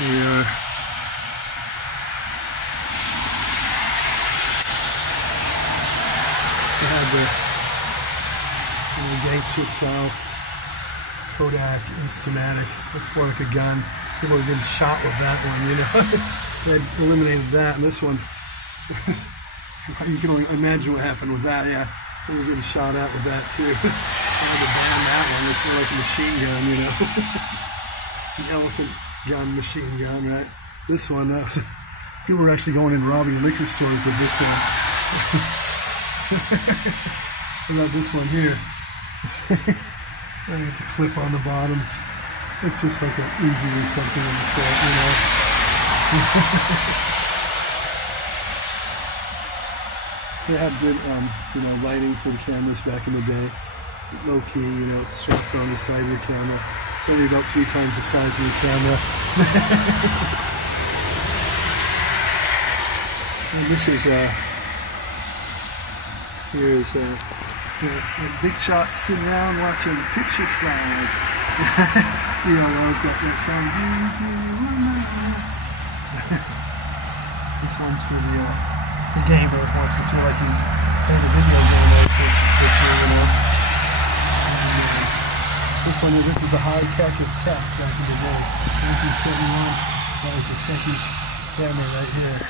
we are. They had the gangster style Kodak Instamatic. Looks more like a gun. People are getting shot with that one, you know. They had eliminated that, and this one, you can only imagine what happened with that. Yeah, they were getting shot at with that too. I had to ban that one. It's more like a machine gun, you know. An elephant gun, machine gun, right? This one, people were actually going and robbing liquor stores with this one. What about this one here? I get the clip on the bottoms. It's just like an Uzi or something in the set, you know. They had good, you know, lighting for the cameras back in the day. Low key, you know, it straps on the side of your camera. It's only about 3 times the size of your camera. And this is, here's, like big shots sitting around watching picture slides. You know, always got that song. This one's for the gamer who wants to feel like he's playing a video game like this year, you know. And, this one, this was a high-tech tech back in the day. 1971, that was a techy camera right here.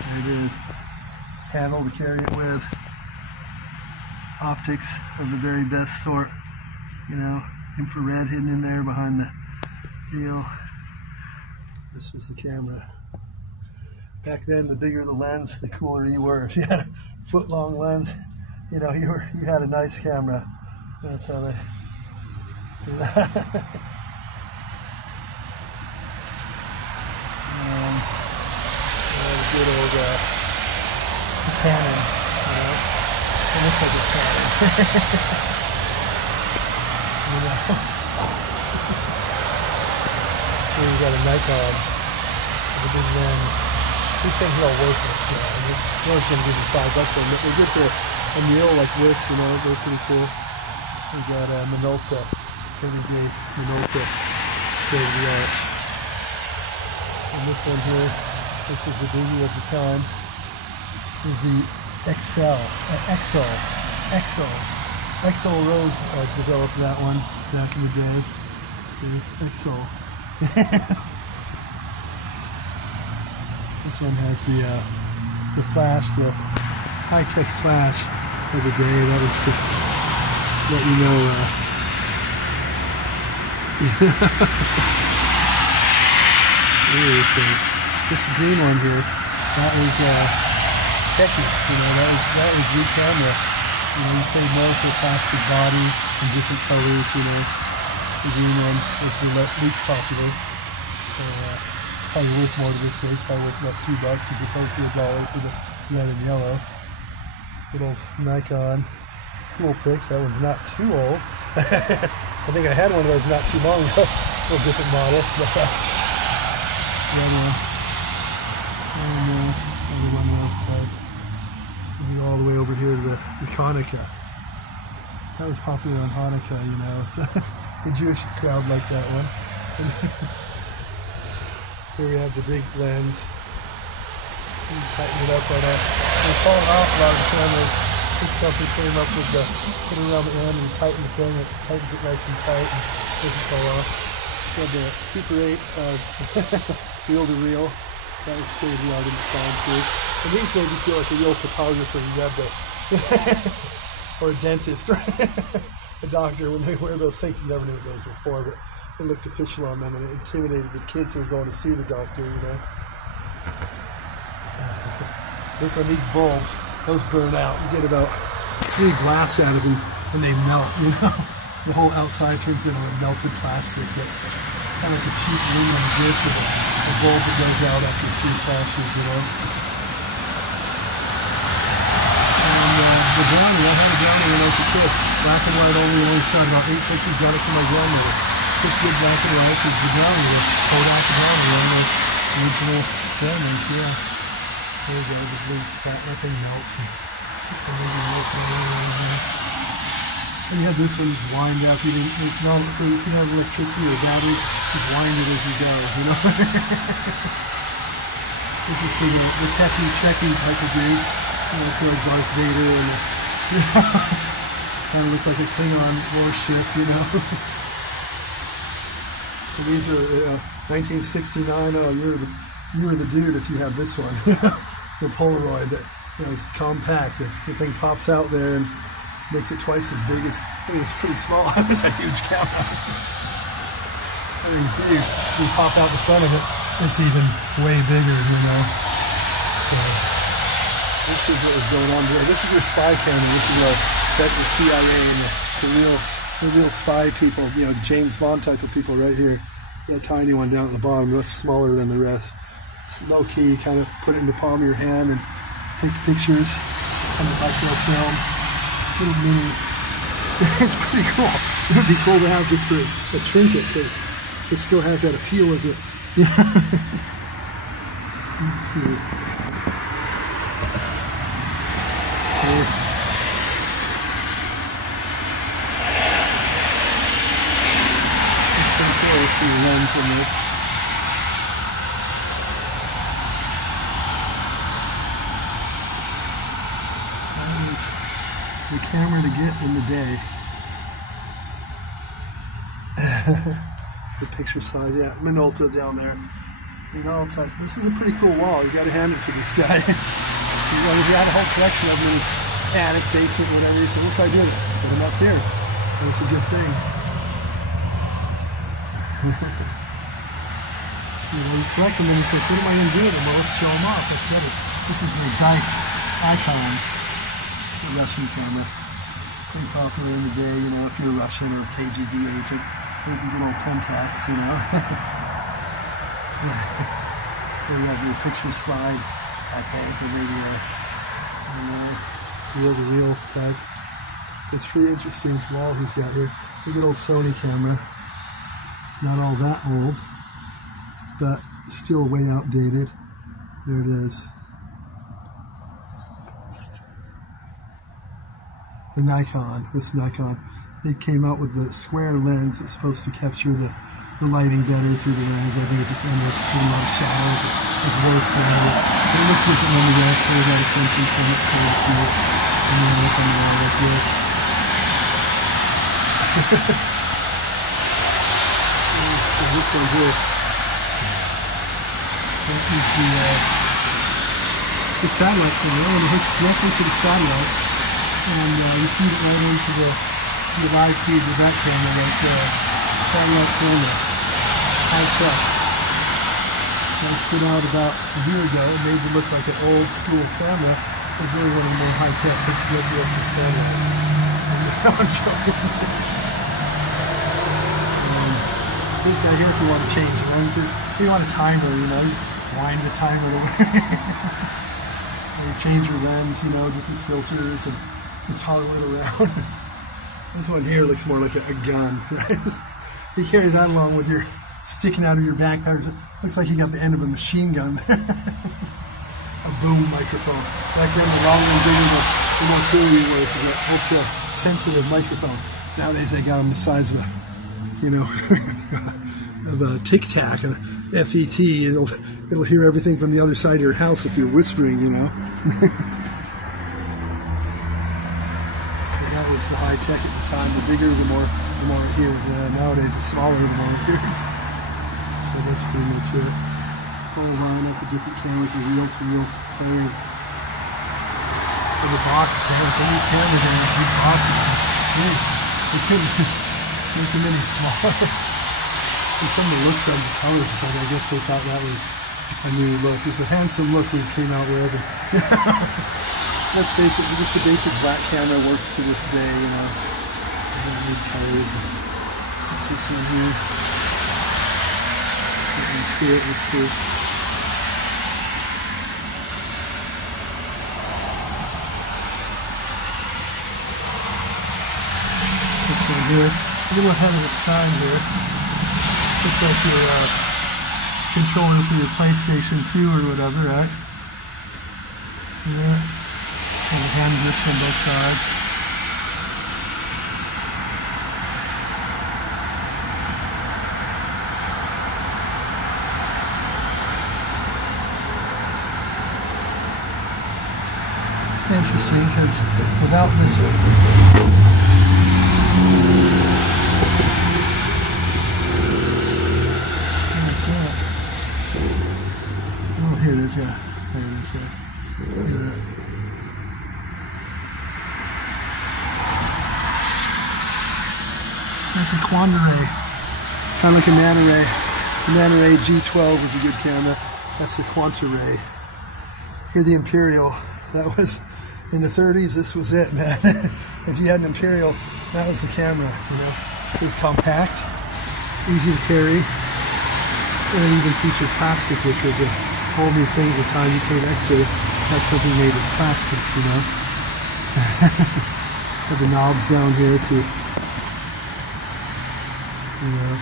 There it is. Handle to carry it with. Optics of the very best sort, you know, infrared hidden in there behind the deal. This was the camera. Back then, the bigger the lens, the cooler you were. If you had a foot-long lens, you know, you had a nice camera. That's how they do that. Good old Canon, you know. It looks like a Canon. You know. Here we got a Nikon with a big lens. These things are all worthless, you know. You're always going to give me $5 for them, but they're good for a meal like this, you know. They're pretty cool. We got a Minolta, everyday Minolta, state of the art. And this one here, this is the biggie of the time, is the XL Rose developed that one back in the day. The XL. This one has the flash, the high-tech flash of the day. That was to let you know. This green one here, that was techie, you know, that was good camera. You know, you played more for the plastic body in different colors, you know. The green one was the least popular. So probably worth more to this day. It's probably worth about $2 as opposed to $1 for the red and yellow. Little Nikon, cool pics. That one's not too old. I think I had one of those not too long ago. A little different model. The other one. And another one last time. And you go all the way over here to the Hanukkah. That was popular on Hanukkah, you know. So the Jewish crowd liked that one. And here we have the big lens. You tighten it up right off. They're falling off a lot of the cameras. This company came up with the put it around the end and you tighten the thing. It tightens it nice and tight and doesn't fall off. We have the Super 8 reel-to-reel. That was state of the art in the time too. And these made you feel like a real photographer. You have the or a dentist, a doctor. When they wear those things, you never knew what those were for, but it looked official on them and it intimidated the kids who were going to see the doctor, you know. This one, these bulbs, those burn out. You get about 3 blasts out of them and they melt, you know. The whole outside turns into a melted plastic, but kind of like a cheap aluminum disc with a bulb that goes out after 3 flashes, you know. And the brownie, I had a brownie when I was a kid. Black and white only shot about 8 pictures, got it from my grandmother. 6 good black and white, is the brownie, the Kodak brownie, one of the original cameras, yeah. There you go, the blue flat, nothing melts. And this one maybe melts right here. And you have this one just wind up. It's not for if you have electricity or battery, just wind it as you go. You know. This is for the techie trekkie type of dude. You know, for Darth Vader and kind of look like a Klingon warship, you know. So these are 1969. Oh, you were the dude if you have this one. The Polaroid that, you know, it's compact. The thing pops out there and makes it twice as big as. I mean, it's pretty small. It's a huge camera. I mean, see, you pop out the front of it, it's even way bigger, you know. So this is what was going on there. This is your spy camera. This is the CIA and the real spy people. You know, James Bond type of people right here. That tiny one down at the bottom, much smaller than the rest. It's low key. Kind of put it in the palm of your hand and take pictures. Kind of microfilm. Little mini. It's pretty cool. It would be cool to have this for a trinket because it still has that appeal as it. Yeah. Let's see. Okay. It's pretty cool to see the lens in this. The camera to get in the day. The picture size, yeah, Minolta down there. You know, all types. This is a pretty cool wall. You got to hand it to this guy. You know, he had a whole collection of them in his attic, basement, whatever. He said, "What can I do with it? Put them up here." And it's a good thing. You know, you collect them and you say, "What am I going to do with them?" Well, let's show them off. That's better. This is the Jayce icon. It's a Russian camera. Pretty popular in the day, you know, if you're a Russian or a KGB agent. There's a good old Pentax, you know. There you have your picture slide at bank or maybe a reel-to-reel type. It's pretty interesting wall he's got here. A good old Sony camera. It's not all that old, but still way outdated. There it is. The Nikon, this Nikon, they came out with the square lens that's supposed to capture the lighting better through the lens. I think it just ended up putting a lot of shadows. It's worse now. But it looks different than the rest, so we got attention from it, so it's good. And then look on the wall like this. So this one here, that is the satellite camera. When you hook directly to the satellite, and you feed it right into the live feed with that camera right there. Satellite camera. High tech. That was put out about a year ago. It made it look like an old school camera. It was really one of the more high tech, but you get the extra satellite. I'm joking. This guy here, if you want to change lenses, if you want a timer, you know, you just wind the timer away. Or you change your lens, you know, different filters and toggle it around. This one here looks more like a gun, right? You carry that along with your sticking out of your backpack. It looks like you got the end of a machine gun there. A boom microphone. Back then, the longer and bigger, the more cool you were. It's an ultra sensitive microphone. Nowadays, they got them the size of a, you know, of a Tic Tac, a FET. It'll hear everything from the other side of your house if you're whispering, you know. That was the high tech at the time. The bigger, the more it hears. Nowadays, the smaller, the more it hears. So that's pretty much it. Whole lineup of different cameras, a reel-to-reel player. And the box, man, some of these cameras are in big boxes. They couldn't make them any smaller. And some of the looks of the colors, like, I guess they thought that was a new look. It's a handsome look we came out with. Let's face it, just the basic black camera works to this day, you know. I don't need colors. What's this one here? You can see it, let's see. This one here. A little ahead of its time here. Looks like your controller for your PlayStation 2 or whatever, right? See that? And the hand grips on both sides. interesting because without this... Oh, here it is, yeah. There it is, yeah. Look at that. That's a quantum ray. Kind of like a nanoray. The nanoray G12 is a good camera. That's the quanta ray. Here the Imperial. That was in the 30s. This was it, man. If you had an Imperial, that was the camera. You know, it was compact, easy to carry, and it even featured plastic, which was a whole new thing at the time. You paid extra to have something made of plastic, you know. Had the knobs down here too. You know,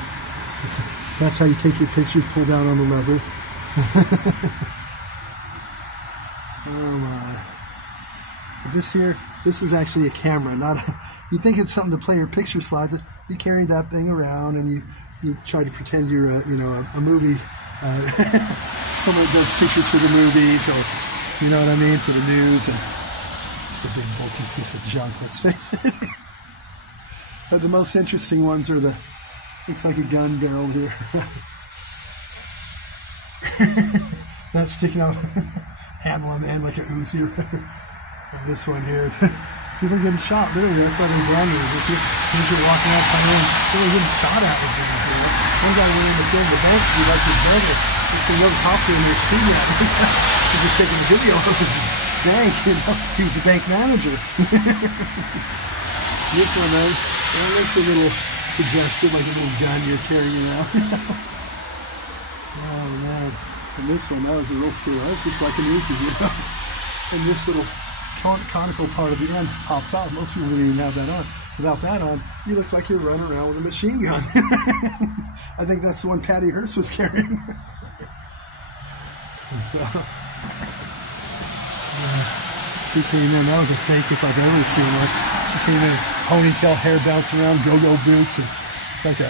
that's how you take your picture. Pull down on the lever. Oh my! But this here, this is actually a camera, not. You think it's something to play your picture slides. You carry that thing around and you try to pretend you're a movie. Someone that does pictures for the movies, or you know what I mean, for the news. And it's a big bulky piece of junk. Let's face it. But the most interesting ones are the. Looks like a gun barrel here. That's sticking out, handle on the end like a Uzi. And this one here, people are getting shot, literally. That's why they're brand new. These are walking out, people are getting shot at with them. You know? One guy went in the field of the bank, he liked his burger. There's some little cops in there shooting at him. He's just taking a video of his bank, you know. He was the bank manager. This one, though, that looks a little suggestive, like a little gun you're carrying around. Oh man. And this one, that was a real scary. That was just like an Uzi, you know. And this little conical part of the end pops out. Most people wouldn't even have that on. Without that on, you look like you're running around with a machine gun. I think that's the one Patty Hearst was carrying. So, she came in. That was a fake if I've ever seen one. She came in, ponytail, hair bouncing around, go-go boots, and like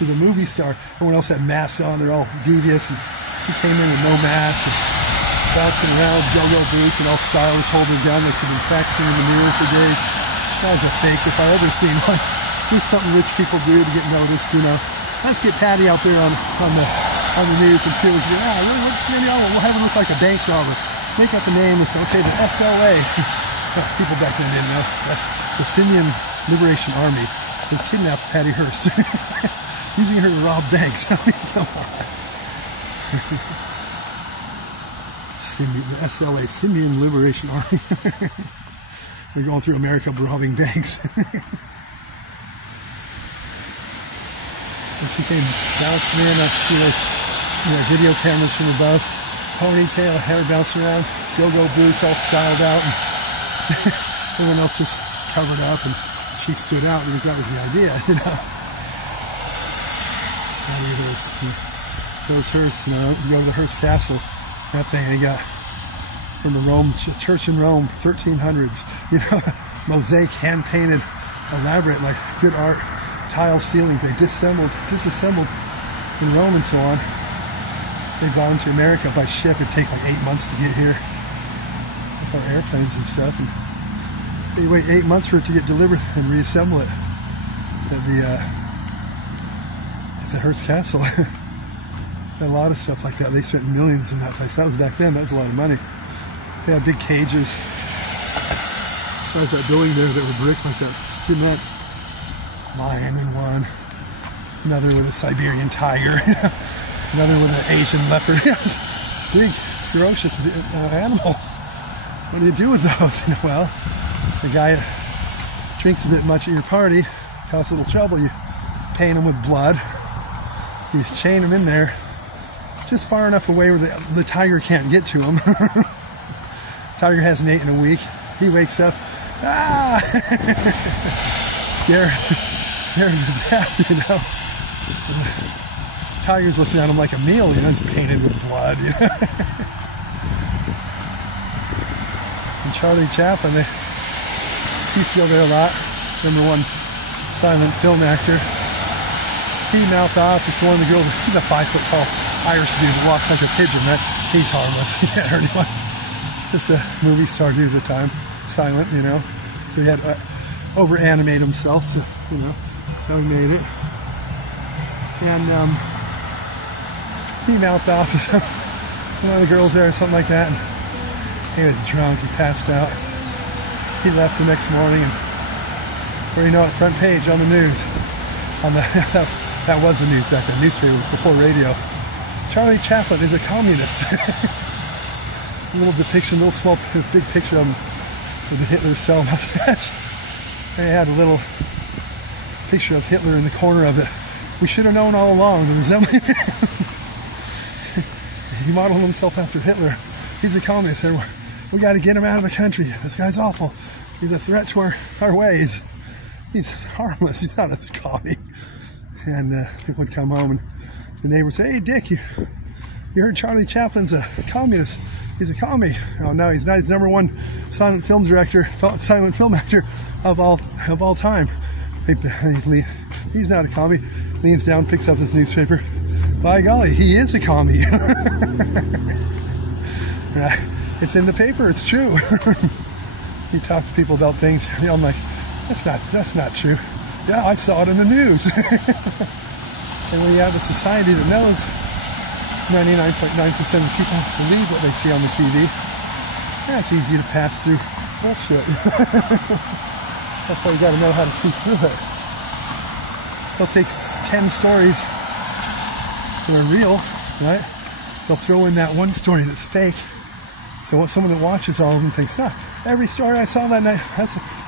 she's a movie star. Everyone else had masks on. They're all devious, and she came in with no mask, and bouncing around, go-go boots, and all stylish, holding a gun like she'd been practicing in the mirror for days. That was a fake if I ever seen one. This is something rich people do to get noticed, you know. Let's get Patty out there on the news and see what we do. Let's we'll have it look like a bank robber. Make up a name and say, okay, the SLA. People back then didn't know. That's the Syrian Liberation Army has kidnapped Patty Hearst, using her to rob banks. I mean, come on. The SLA, Syrian Liberation Army. They're going through America robbing banks. And she came bouncing in, see those video cameras from above. Ponytail, hair bouncing around, go-go boots all styled out. And everyone else just covered up, and she stood out because that was the idea, you know. Those Hearst, you know, you go to the Hearst Castle, that thing they got from the church in Rome, 1300s, you know, mosaic, hand-painted, elaborate, like good art, tile ceilings. They disassembled in Rome and so on. They brought them to America by ship. It'd take like 8 months to get here with our airplanes and stuff. And they wait 8 months for it to get delivered and reassemble it at the Hearst Castle. A lot of stuff like that. They spent millions in that place. That was back then. That was a lot of money. They had big cages. There's that building there that were brick like that, cement. Lion in one. Another with a Siberian tiger. Another with an Asian leopard. Big, ferocious animals. What do you do with those? Well, the guy drinks a bit much at your party, causes a little trouble. You paint him with blood. You chain him in there just far enough away where the tiger can't get to him. Tiger hasn't eaten in a week. He wakes up, scared to death, you know. Tiger's looking at him like a meal, you know, he's painted with blood, you know. And Charlie Chaplin, he's still there a lot. #1 silent film actor. He mouthed off. It's one of the girls. He's a 5 foot tall Irish dude that walks like a pigeon. He's harmless. He can't hurt anyone. Just a movie star dude at the time, silent, you know. So he had to over-animate himself, so, you know, so he made it. And he mouthed off to one of the girls there or something like that. And he was drunk, he passed out. He left the next morning, and where you know it, front page on the news. On the that was the news back then, newspaper before radio. Charlie Chaplin is a communist. A little depiction, a little small, big picture of him with the Hitler cell mustache. And he had a little picture of Hitler in the corner of it. We should have known all along. The resemblance. He modeled himself after Hitler. He's a communist, and we got to get him out of the country. This guy's awful. He's a threat to our ways. He's harmless. He's not a commie. And people would come home, and the neighbor would say, "Hey, Dick, you heard Charlie Chaplin's a communist. He's a commie." Oh, no, he's not. He's #1 silent film director, silent film actor of all time. He's not a commie. Leans down, picks up his newspaper. By golly, he is a commie. It's in the paper. It's true. You talk to people about things. You know, I'm like, that's not true. Yeah, I saw it in the news. And when you have a society that knows 99.9% of people believe what they see on the TV, it's easy to pass through bullshit. That's why you got to know how to see through it. They'll take 10 stories that are real, right? They'll throw in that one story that's fake. So someone that watches all of them thinks, every story I saw that night,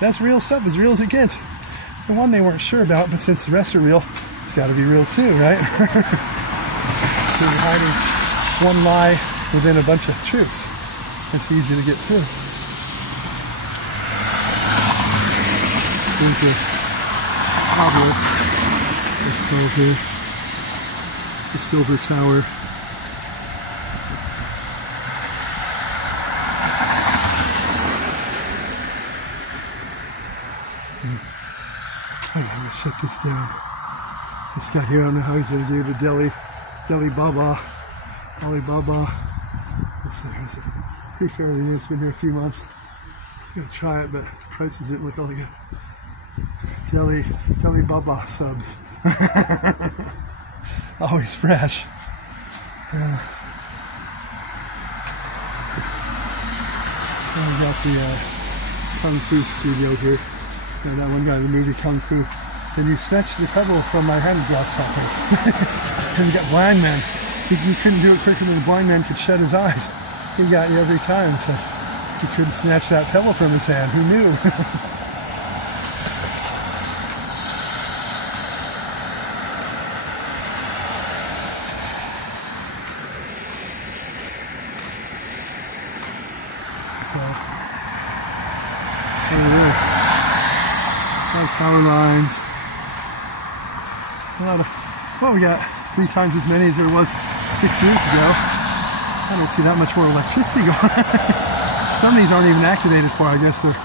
that's real stuff, as real as it gets. The one they weren't sure about, but since the rest are real, it's got to be real too, right? So you're hiding one lie within a bunch of truths. It's easy to get through. These are obelisks. It's called here the Silver Tower. I'm going to shut this down. This guy here, I don't know how he's going to do the Alibaba. Let's see, here's it. Pretty fairly new. It's been here a few months. I'm going to try it, but the prices didn't look like a Alibaba subs. Always fresh. Yeah. And we got the Kung Fu studio here. Yeah, that one guy in the movie Kung Fu. And you snatched the pebble from my hand grasshopper. And you got blind man. You couldn't do it quicker than the blind man could shut his eyes. He got you every time, so he couldn't snatch that pebble from his hand. Who knew? So, power lines. A lot of, well, we got 3 times as many as there was 6 years ago. I don't see that much more electricity going on. Some of these aren't even activated for, I guess they're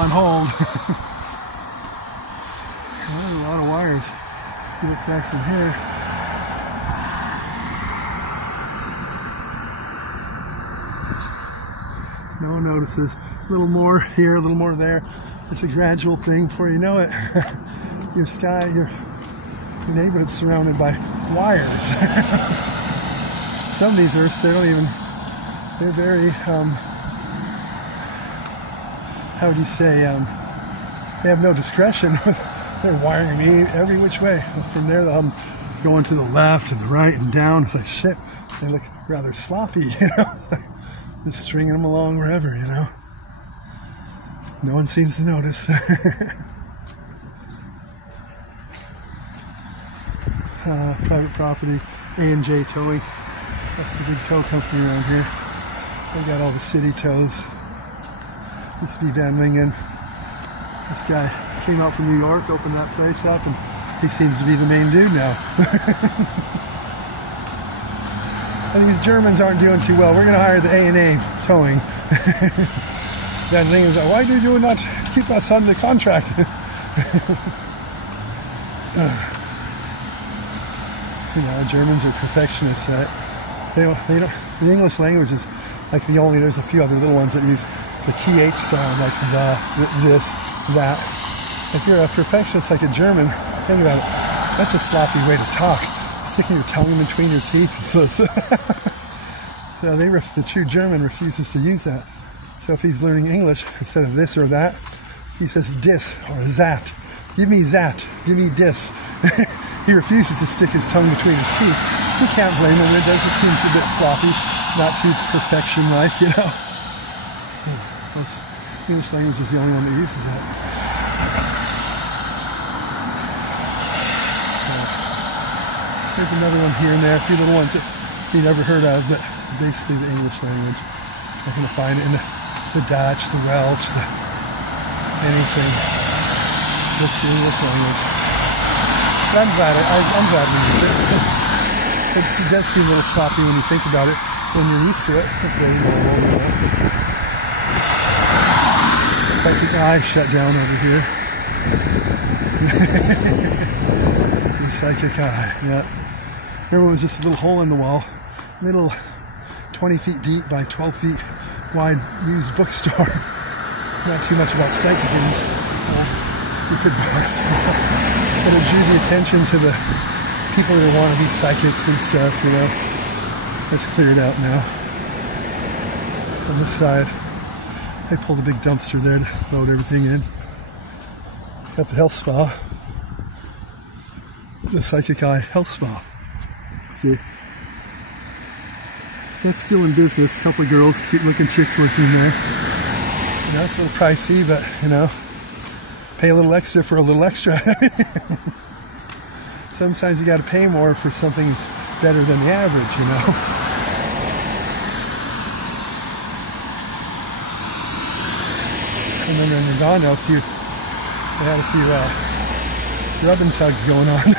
on hold. Well, a lot of wires. You look back from here. No one notices. A little more here, a little more there. It's a gradual thing before you know it. Your sky, your neighborhood's surrounded by wires. Some of these earths, they're very, how would you say, they have no discretion. They're wiring me every which way. From there, they'll go into the left and the right and down. It's like, shit, they look rather sloppy, you know? Just stringing them along wherever, you know? No one seems to notice. Private property, A&J Towing. That's the big tow company around here. They got all the city tows. Used to be Van Lingen. This guy came out from New York, opened that place up, and he seems to be the main dude now. And these Germans aren't doing too well. We're going to hire the A&A Towing. Van Lingen's like, why do you not keep us on the contract? You know, Germans are perfectionists, right? They don't. The English language is Like there's a few other little ones that use the TH sound, like the, this, that. If you're a perfectionist like a German, think about it. That's a sloppy way to talk. Sticking your tongue in between your teeth. You know, the true German refuses to use that. So if he's learning English, instead of this or that, he says dis or that. Give me that. Give me dis. He refuses to stick his tongue between his teeth. You can't blame him. It does. It seems a bit sloppy, not too perfection-like, you know. So, English language is the only one that uses that. So, there's another one here and there, a few little ones that you never heard of, but basically the English language. You're going to find it in the Dutch, the Welsh, anything. It's the English language. But I'm glad we use it. It does seem a little sloppy when you think about it. When you're used to it, it's very normal. Psychic eye shut down over here. The psychic eye, yeah. Remember, it was just a little hole in the wall, little 20 feet deep by 12 feet wide used bookstore. Not too much about psychic things. Stupid books. But it drew the attention to the people that want to be psychics and stuff, you know. It's cleared out now. On this side, they pulled a big dumpster there to load everything in. Got the health spa. The Psychic Eye Health Spa. See? That's still in business. A couple of girls, cute looking chicks working there. You know, it's a little pricey, but, you know, pay a little extra for a little extra. Sometimes you got to pay more for something that's better than the average, you know. I remember in Nagano, they had a few rub and tugs going on.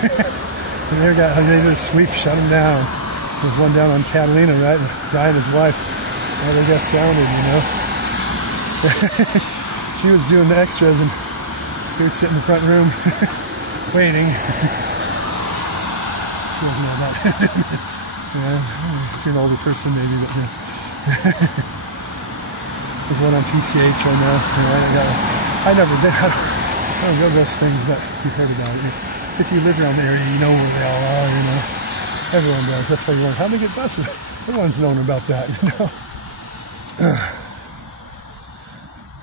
And they did a sweep, shut them down. There's one down on Catalina, right? Guy and his wife. Well, they got sounded, you know. She was doing the extras and he would sit in the front room waiting. She doesn't know that. Yeah, if you're an older person maybe, but yeah. There's one on PCH I know. I never did. I don't know those things, but you've heard about it. If you live around the area, you know where they all are, you know. Everyone does. That's why you wonder, how do they get buses? Everyone's known about that, you know.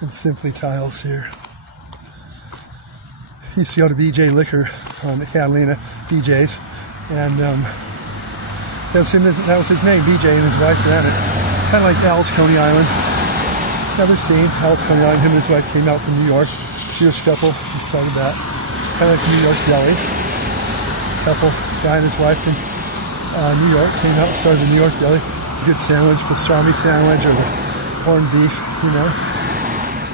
And Simply Tiles here. He used to go to BJ Liquor on Catalina, BJ's, and that was his name, BJ, and his wife ran it. Kind of like Al's Coney Island. Never seen Al's Coney Island. Him and his wife came out from New York. Jewish couple, he started that. Kind of like New York Deli. Couple, guy and his wife from New York came out and started the New York Deli. Good sandwich, pastrami sandwich, or the corned beef, you know.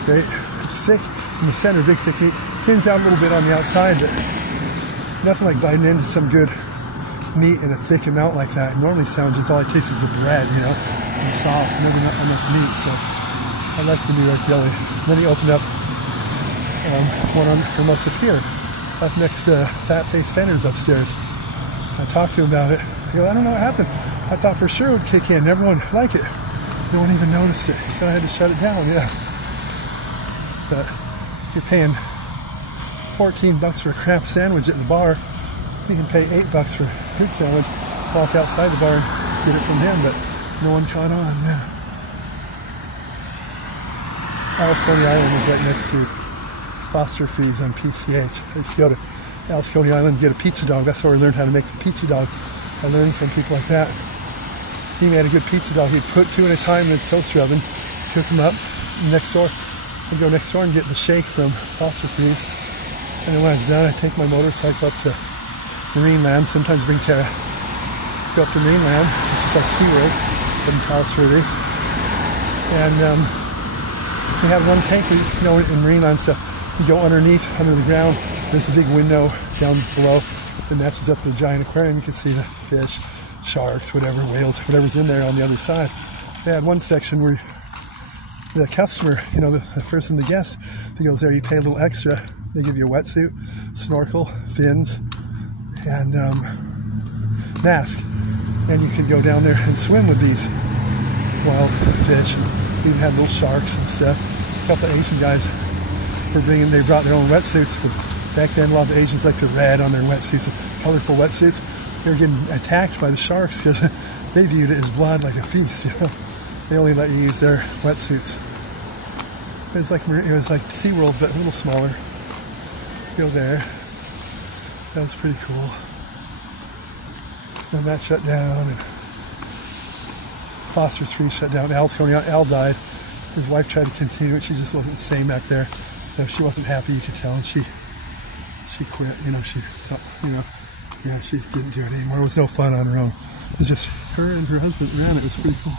Great. It's thick in the center, big thick meat. Thins out a little bit on the outside, but nothing like biting into some good meat in a thick amount like that. Normally sandwiches, all it tastes is the bread, you know, and the sauce, never enough meat. So I like the New York Deli. Then he opened up one on Hermosa Pier, up next to Fat Face Fender's upstairs. I talked to him about it. He goes, I don't know what happened. I thought for sure it would kick in. Everyone would like it. No one even noticed it. He said I had to shut it down, yeah. But you're paying $14 for a crap sandwich at the bar. You can pay $8 for a good sandwich, walk outside the bar and get it from him, but no one caught on, yeah. Al's Coney Island is right next to Foster Fees on PCH. I used to go to Al's Coney Island and get a pizza dog. That's where I learned how to make the pizza dog. I learned from people like that. He made a good pizza dog. He'd put 2 at a time in his toaster oven, cook them up next door. I'd go next door and get the shake from Foster Fees. And then when I was done, I'd take my motorcycle up to Marineland. Sometimes bring Tara. Go up to Marineland, which is like SeaWorld, in Palos Verdes. And they have one tank, you know, in Marineland stuff. You go underneath, under the ground. There's a big window down below that matches up to the giant aquarium. You can see the fish, sharks, whatever, whales, whatever's in there on the other side. They had one section where the customer, you know, the person, the guest, that goes there, you pay a little extra. They give you a wetsuit, snorkel, fins, and mask. And you can go down there and swim with these wild fish. And we even had little sharks and stuff. A couple of Asian guys they brought their own wetsuits. But back then, a lot of the Asians like the red on their wetsuits, colorful wetsuits. They were getting attacked by the sharks because they viewed it as blood, like a feast. You know, they only let you use their wetsuits. It was like SeaWorld, but a little smaller. Go there. That was pretty cool. Then that shut down, and Foster's Free shut down. Al's going out. Al died. His wife tried to continue it. She just wasn't the same back there. So she wasn't happy, you could tell, and she quit. You know, she didn't do it anymore. It was no fun on her own. It was just her and her husband ran it. It was pretty cool.